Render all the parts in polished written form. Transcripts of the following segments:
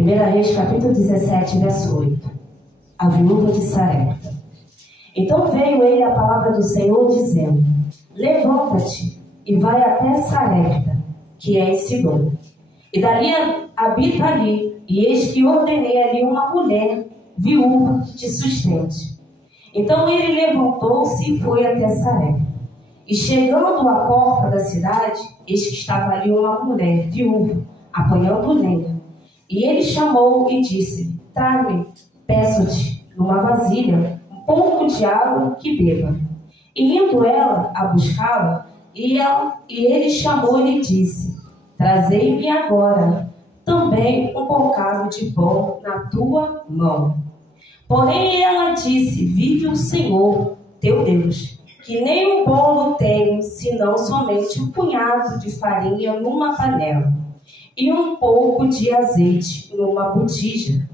1 Reis, capítulo 17, verso 8. A viúva de Sarepta. Então veio ele a palavra do Senhor, dizendo: levanta-te e vai até Sarepta, que é em Sidom. E dali habita ali, e eis que ordenei ali uma mulher viúva de sustente. Então ele levantou-se e foi até Sarepta. E chegando à porta da cidade, eis que estava ali uma mulher viúva, apanhando lenha. E ele chamou e disse: traga-me, peço-te, numa vasilha, um pouco de água que beba. E indo ela a buscá-la, e ele chamou e lhe disse: trazei-me agora também um bocado de pão na tua mão. Porém ela disse: vive o Senhor teu Deus, que nem um bolo tenho, senão somente um punhado de farinha numa panela e um pouco de azeite numa botija.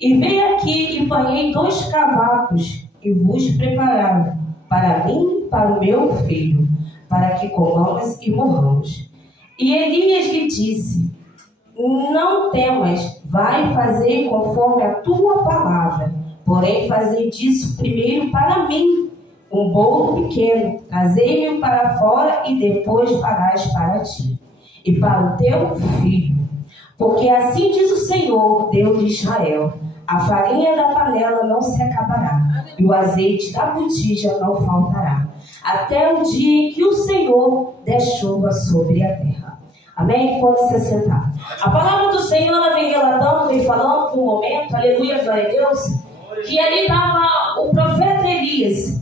E veio aqui e banhei 2 cavacos e vos prepararam para mim e para o meu filho, para que comamos e morramos. E Elias lhe disse: não temas, vai fazer conforme a tua palavra, porém fazei disso primeiro para mim um bolo pequeno, trazei-me para fora e depois farás para ti e para o teu filho. Porque assim diz o Senhor, Deus de Israel: a farinha da panela não se acabará, e o azeite da botija não faltará, até o dia em que o Senhor der chuva sobre a terra. Amém? Pode se sentar. A palavra do Senhor, ela vem relatando, vem falando por um momento, aleluia, glória a Deus, que ali estava o profeta Elias.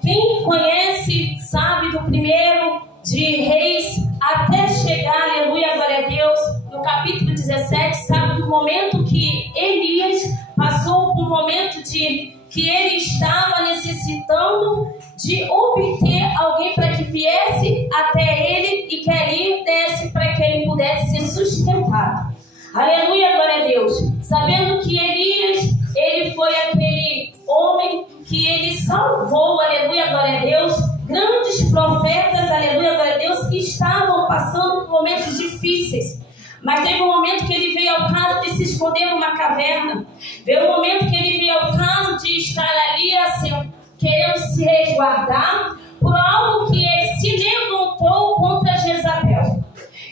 Quem conhece, sabe do 1 de Reis até chegar, aleluia, glória a Deus, no capítulo 17, sabe do momento que Elias passou por um momento de que ele estava necessitando de obter alguém para que viesse até ele e que ali desse para que ele pudesse ser sustentado. Aleluia, glória a Deus. Sabendo que Elias, ele foi aquele homem que ele salvou, aleluia, glória a Deus, grandes profetas, aleluia, glória a Deus, que estavam passando por momentos difíceis. Mas teve um momento que ele veio ao caso de se esconder numa caverna. Veio um momento que ele veio ao caso de estar ali, assim, querendo se resguardar por algo que ele se levantou contra Jezabel.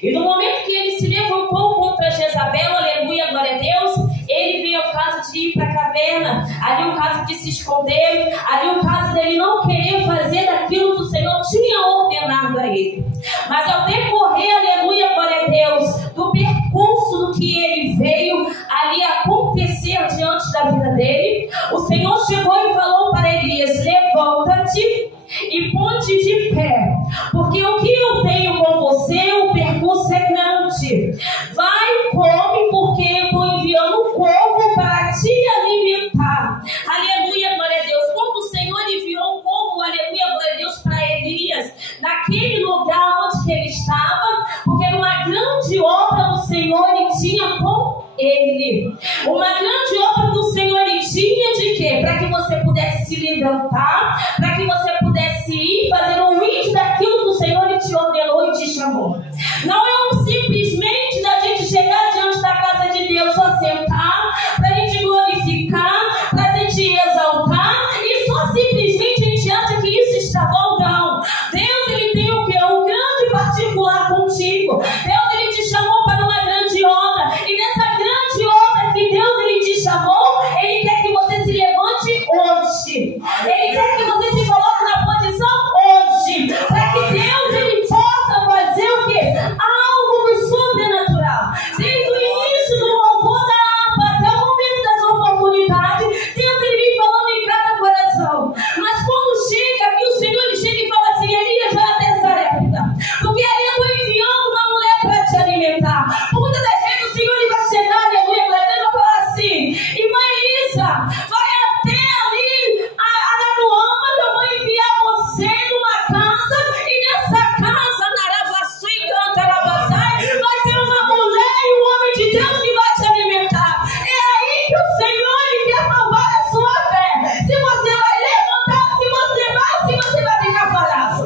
E no momento que ele se levantou contra Jezabel, aleluia, glória a Deus, ele veio ao caso de ir para a caverna, ali o caso de se esconder, ali o caso dele não querer fazer daquilo que o Senhor tinha ordenado a ele. Mas ao decorrer, aleluia, glória a Deus, do percurso do que ele veio ali acontecer diante da vida dele, o Senhor chegou e falou para Elias: levanta-te e ponte de pé, porque o que eu tenho com você, o percurso é grande. Vai, come, porque eu estou enviando um corvo para te alimentar. Aleluia, glória a Deus. Quando o Senhor enviou um corvo, aleluia, glória a Deus, para Elias, naquele lugar onde ele estava, porque era uma grande obra o Senhor ele tinha com ele. Uma grande obra que o Senhor ele tinha de quê? Para que você pudesse se levantar, para que você pudesse ir fazer um índio daquilo que o Senhor ele te ordenou e te chamou. Não é simplesmente da gente chegar diante da casa de Deus, só sentar, para a gente glorificar, para a gente exaltar, e só simplesmente a gente acha que isso está bom. Não. Deus ele tem o quê? Um grande particular contigo. Deus ele te chamou para uma grande obra, e nessa grande obra que Deus ele te chamou, ele quer que você se levante hoje. Ele quer que você se coloque na posição hoje, para que Deus ele possa fazer o quê? Algo do sobrenatural. Desde o início do louvor da harpa até o momento das oportunidades, Deus ele vem falando em cada coração. Mas quando chega aqui, o Senhor ele chega e fala assim: Elias, vai até Sarepta, porque ali eu estou enviando uma mulher para te alimentar. Por muitas das vezes o Senhor ele vai chegar, aleluia, e vai falar assim: irmã Elisa, vai até ali a Araruama, que eu vou enviar você numa casa, e nessa casa, Naravaçu e Cantarabaçai, vai ter uma mulher e um homem de Deus que vai te alimentar. É aí que o Senhor ele quer provar a sua fé. Se você vai levantar, se você vai ficar parado.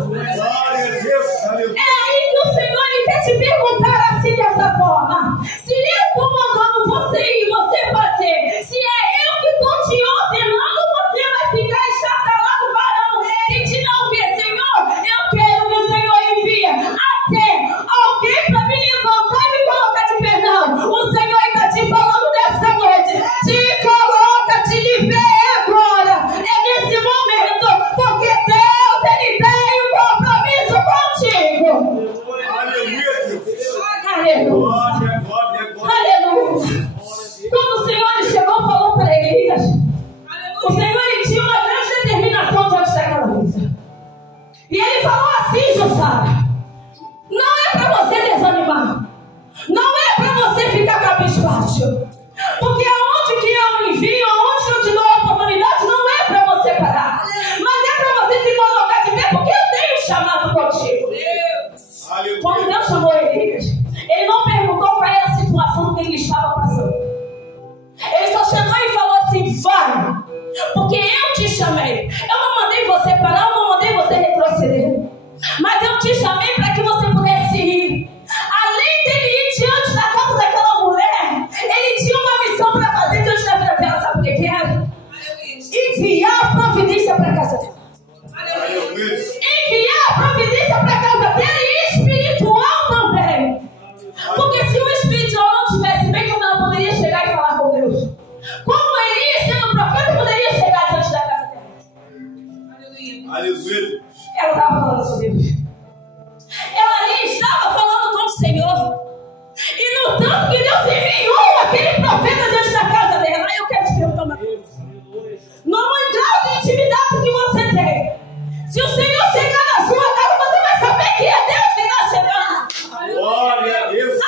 É aí que o Senhor ele quer te perguntar assim dessa forma: se eu estou mandando você ir, Senhor. E no tanto que Deus enviou aquele profeta diante da casa dela, eu quero te perguntar uma coisa. No grau de intimidade que você tem, se o Senhor chegar na sua casa, você vai saber que é Deus que está chegando. Glória a Deus.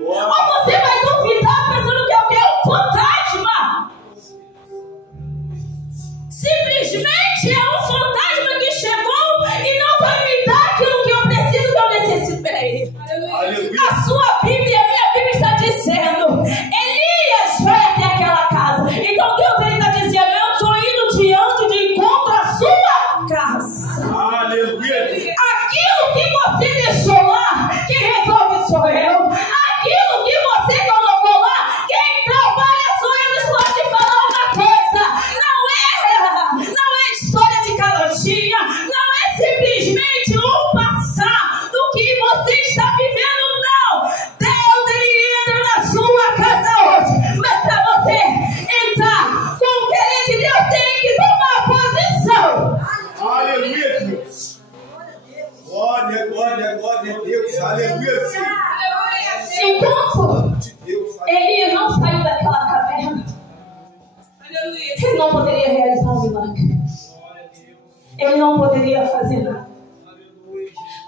Ou você vai duvidar pensando que alguém é um fantasma. Simplesmente é um fantasma que chegou e não vai me dar aquilo que eu preciso, que eu necessito. Peraí. A sua Bíblia, a minha Bíblia está dizendo: Elias vai até aquela casa. Então Deus está dizendo: eu estou indo diante de encontro à sua casa. Aleluia. Aquilo que você deixou lá, quem resolve sou eu. Aquilo que você colocou lá, quem trabalha sou eu. Deixa eu te falar uma coisa. Não é história de carochinha. Não é simplesmente um passar do que você está vivendo, não. Deus, ele entra na sua casa hoje. Mas para você entrar com o querer de Deus, tem que tomar posição. Aleluia, Deus. Glória, glória, glória a Deus. Aleluia, Senhor. Enquanto ele não saiu daquela caverna, ele não poderia realizar um milagre. Ele não poderia fazer nada.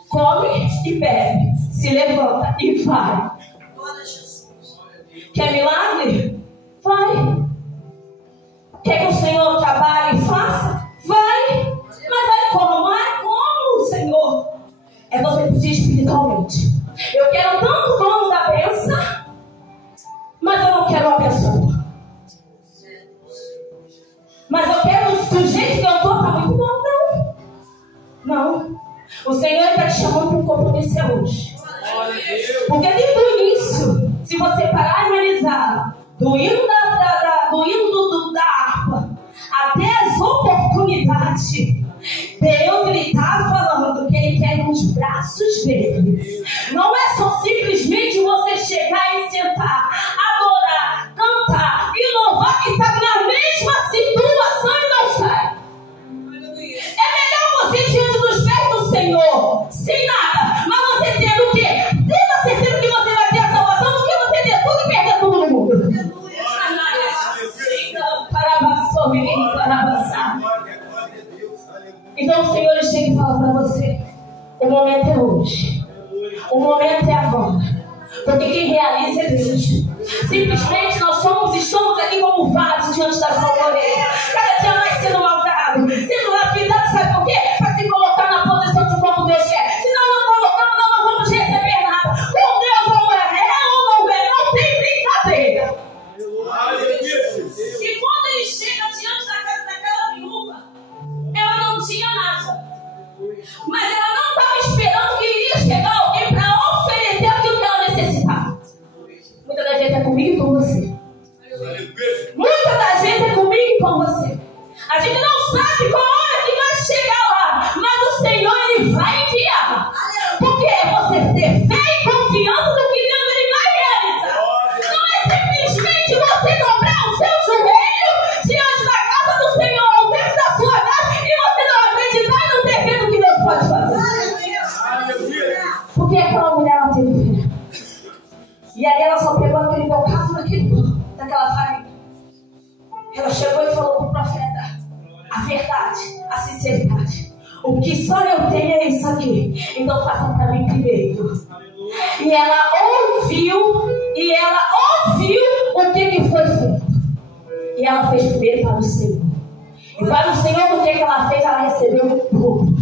Come e bebe, se levanta e vai. Quer milagre? Vai. Quer que o Senhor trabalhe e faça? Vai. Mas vai como? Vai como, Senhor? É você pedir espiritualmente. Eu quero tanto o dono da bênção, mas eu não quero a pessoa. Mas eu quero do jeito que eu estou, tá muito bom, não. Não. O Senhor está te chamando para um compromisso hoje. Porque desde o início, se você parar e analisar, do hino da harpa até as oportunidades, Deus está falando que Ele quer nos braços dele. Não é só simplesmente você chegar e sentar, adorar, cantar e louvar e estar na mesma situação e não sai. É melhor você diante dos pés do Senhor, sem nada, mas você tendo o quê? Tendo a certeza que você vai ter a salvação do que você ter tudo e perder tudo no mundo. Então o Senhor chega e fala para você: o momento é hoje, o momento é agora, porque quem realiza é Deus. Simplesmente nós estamos aqui como vasos diante das mãos dele, cada dia mais sendo maltrado, sendo lapidado, sabe por quê? Para se colocar na posição de como Deus quer. Se nós não colocamos, nós não vamos receber nada. Com Deus ou não é, não tem brincadeira. E quando ele chega diante da casa daquela viúva, ela não tinha nada, mas ela não estava esperando que iria chegar alguém para oferecer aquilo que ela necessitava. Muitas das vezes é comigo e com você. Muitas das vezes é comigo e com você. A gente não sabe qual hora que vai chegar lá, mas o Senhor, ele vai enviar. Porque é você ter fé e confiança no que Deus ele vai realizar. Não é simplesmente você dobrar o seu joelho diante da casa do Senhor ou dentro da sua casa e você não acreditar e não ter fé no que Deus pode fazer. Porque aquela mulher, ela teve fé. E aí ela só pegou aquele bocado daquela farinha. Ela chegou e falou para o profeta a verdade, a sinceridade. O que só eu tenho é isso aqui. Então faça para mim primeiro. E ela ouviu o que foi feito. E ela fez primeiro para o Senhor. E para o Senhor, o que ela fez? Ela recebeu o dobro.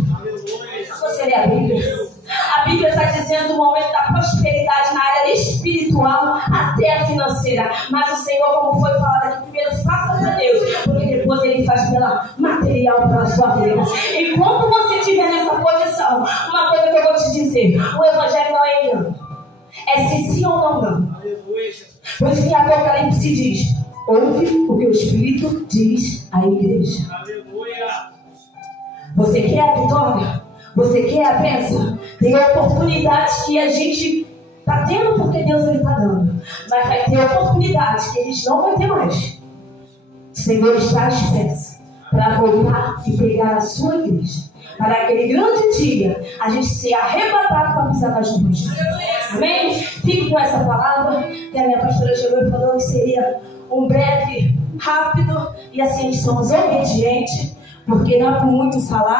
Você lê a Bíblia? A Bíblia está dizendo o momento da prosperidade na área espiritual até a financeira. Mas o Senhor, como foi falado aqui, primeiro faça para Deus, porque depois Ele faz pela material, pela sua vida. Enquanto você estiver nessa posição, uma coisa que eu vou te dizer: o Evangelho não é engano. É sim ou não. Por isso que Apocalipse diz: ouve o que o Espírito diz à igreja. Você quer a vitória? Você quer a bênção? Tem oportunidades que a gente está tendo porque Deus está dando. Mas vai ter oportunidades que a gente não vai ter mais. O Senhor está à espera. para voltar e pegar a sua igreja. Para aquele grande dia, a gente ser arrebatado para pisar nas nuvens. Amém? Fique com essa palavra, que a minha pastora chegou e falou que seria um breve, rápido, e assim somos obedientes, porque não é por muito falar.